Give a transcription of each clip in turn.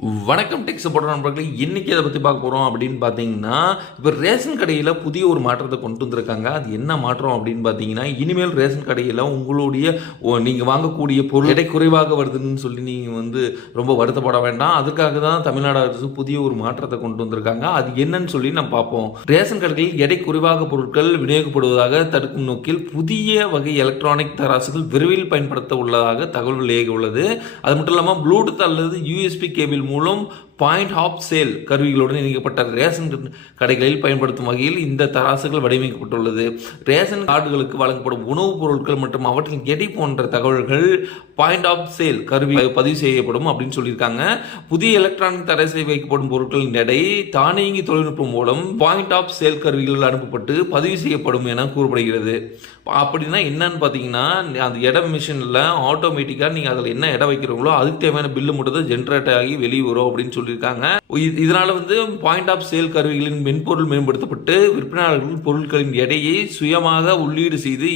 வணக்கம் tech support நண்பர்களே. இன்னைக்கு எதை பற்றி பார்க்க போகிறோம் அப்படின்னு பார்த்தீங்கன்னா, இப்போ ரேஷன் கடையில் புதிய ஒரு மாற்றத்தை கொண்டு வந்திருக்காங்க. அது என்ன மாற்றம் அப்படின்னு பார்த்தீங்கன்னா, இனிமேல் ரேஷன் கடையில் உங்களுடைய நீங்கள் வாங்கக்கூடிய பொருள் எடை குறைவாக வருதுன்னு சொல்லி நீங்கள் ரொம்ப வருத்தப்பட வேண்டாம். அதுக்காக தான் தமிழ்நாடு அரசு புதிய ஒரு மாற்றத்தை கொண்டு வந்திருக்காங்க. அது என்னன்னு சொல்லி நம்ம பார்ப்போம். ரேஷன் கடைகளில் எடை குறைவாக பொருட்கள் விநியோகிக்கப்படுவதாக தடுக்கும் நோக்கில் புதிய வகை எலக்ட்ரானிக் தராசுகள் விரைவில் பயன்படுத்த உள்ளதாக தகவல் வெளியாக உள்ளது. அது மட்டும் இல்லாமல் ப்ளூடூத் அல்லது யூஎஸ்பி கேபிள் மூலம் பாயிண்ட் ஆஃப் சேல் கருவிகளுடன் இணைக்கப்பட்ட ரேஷன் கடைகளில் பயன்படுத்தும் வகையில் இந்த தராசுகள் வடிவமைக்கப்பட்டுள்ளது. ரேஷன் கார்டுகளுக்கு வழங்கப்படும் உணவுப் பொருட்கள் மற்றும் அவற்றின் எடை போன்ற தகவல்கள் பாயிண்ட் ஆஃப் சேல் கருவி பதிவு செய்யப்படும் அப்படின்னு சொல்லியிருக்காங்க. புதிய எலக்ட்ரானிக் தராசில் வைக்கப்படும் பொருட்களின் எடை தானியங்கி தொழில்நுட்பம் மூலம் பாயிண்ட் ஆஃப் சேல் கருவிகள் அனுப்பப்பட்டு பதிவு செய்யப்படும் என கூறப்படுகிறது. அப்படின்னா என்னன்னு பார்த்தீங்கன்னா, அந்த எடை மிஷினில் ஆட்டோமேட்டிக்காக நீங்கள் அதில் என்ன எடை வைக்கிறீங்களோ அதுக்கு தேவையான பில்லு மட்டும் தான் ஜென்ரேட் ஆகி வெளியே வரும் அப்படின்னு சொல்லியிருக்காங்க. இதனால பாயிண்ட் ஆஃப் சேல் கருவிகளின் மென்பொருள் மேம்படுத்தப்பட்டு விற்பனையாளர்கள் பொருட்களின் எடையை சுயமாக உள்ளீடு செய்து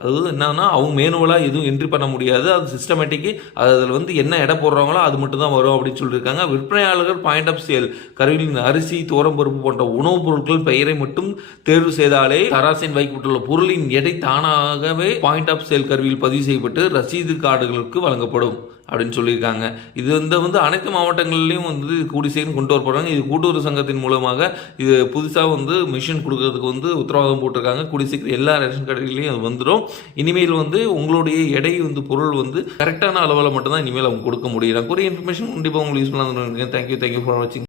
அதாவது என்னன்னா அவங்க மேனுவலாக எதுவும் என்ட்ரி பண்ண முடியாது. அது சிஸ்டமேட்டிக்கு அதில் என்ன எடை போடுறாங்களோ அது மட்டும் தான் வரும் அப்படின்னு சொல்லியிருக்காங்க. விற்பனையாளர்கள் பாயிண்ட் ஆஃப் சேல் கருவிகளின் அரிசி, தோரம் பருப்பு போன்ற உணவுப் பொருட்கள் பெயரை மட்டும் தேர்வு செய்தாலே தராசின் வைக்கப்பட்டுள்ள பொருளின் எடை தானாகவே பாயிண்ட் ஆஃப் சேல் கருவியில் பதிவு செய்யப்பட்டு ரசீது கார்டுகளுக்கு வழங்கப்படும் அப்படின்னு சொல்லியிருக்காங்க. இது அனைத்து மாவட்டங்களிலையும் கூடி சேர்ந்து கொண்டு வர போகிறாங்க. இது கூட்டுறவு சங்கத்தின் மூலமாக இது புதுசாக மிஷின் கொடுக்கறதுக்கு உத்தரவாதம் போட்டிருக்காங்க. கூடி சீக்கிரம் எல்லா ரேஷன் கடைகளையும் அது வந்துடும். இனிமேல் உங்களுடைய எடை பொருள் கரெக்டான அளவில் மட்டும்தான் இனிமேல் அவங்க கொடுக்க முடியும். நான் கூறிய இன்ஃபர்மேஷன் கண்டிப்பாக உங்களுக்கு யூஸ்ஃபுல்லாக இருந்திருக்கேன். தேங்க்யூ ஃபார் வாட்சிங்.